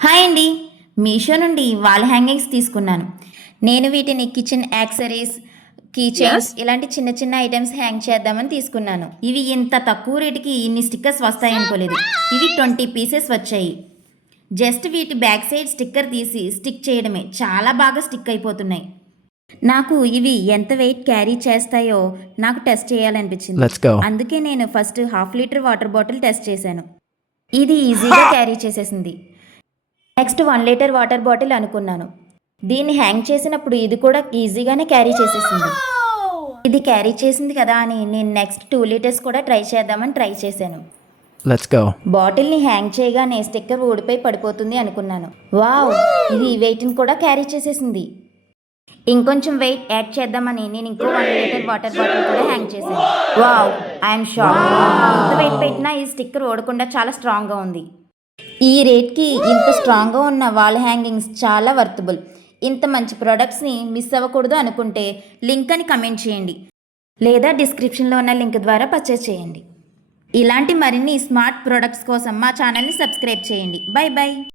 Hi అండి. మీషో నుండి wall hangings తీసుకున్నాను. నేను వీటిని kitchen accessories, key chains Yes. ఇలాంటి చిన్న చిన్న ఐటమ్స్ హ్యాంగ్ చేద్దామని తీసుకున్నాను. ఇవి ఇంత తక్కువ రేటుకి ఇన్ని స్టిక్కర్స్ వస్తాయనుకోలేదు. ఇవి 20 పీసెస్ వచ్చాయి. జస్ట్ వీటి బ్యాక్ సైడ్ స్టిక్కర్ తీసి స్టిక్ చేయడమే. చాలా బాగా స్టిక్ అయిపోతున్నాయి. నాకు ఇవి ఎంత వెయిట్ క్యారీ చేస్తాయో నాకు టెస్ట్ చేయాలనిపించింది. Let's go. అందుకే నేను first 1/2 litre water bottle test చేశాను. ఇది ఈజీగా క్యారీ చేసేసింది. నెక్స్ట్ 1 లీటర్ వాటర్ బాటిల్ అనుకున్నాను. దీన్ని హ్యాంగ్ చేసినప్పుడు ఇది కూడా ఈజీగానే క్యారీ చేసేసింది. ఇది క్యారీ చేసింది కదా అని నేను నెక్స్ట్ 2 లీటర్స్ కూడా ట్రై చేద్దామని ట్రై చేశాను. Let's go. బాటిల్ని హ్యాంగ్ చేయగానే స్టిక్కర్ ఊడిపోయి పడిపోతుంది అనుకున్నాను. వావ్, ఇది ఈ వెయిట్ని కూడా క్యారీ చేసేసింది. ఇంకొంచెం వెయిట్ యాడ్ చేద్దామని నేను ఇంకో 1 లీటర్ వాటర్ బాటిల్ కూడా హ్యాంగ్ చేశాను. Wow, I'm shock. ఇంత వెయిట్ పెట్టినా ఈ స్టిక్కర్ ఓడకుండా చాలా స్ట్రాంగ్గా ఉంది. ఈ రేట్కి ఇంత స్ట్రాంగ్గా ఉన్న వాల్ హ్యాంగింగ్స్ చాలా వర్తబుల్. ఇంత మంచి ప్రోడక్ట్స్ని మిస్ అవ్వకూడదు అనుకుంటే లింక్ అని కమెంట్ చేయండి, లేదా డిస్క్రిప్షన్లో ఉన్న లింక్ ద్వారా పర్చేస్ చేయండి. ఇలాంటి మరిన్ని స్మార్ట్ ప్రోడక్ట్స్ కోసం మా ఛానల్ని సబ్స్క్రైబ్ చేయండి. By by.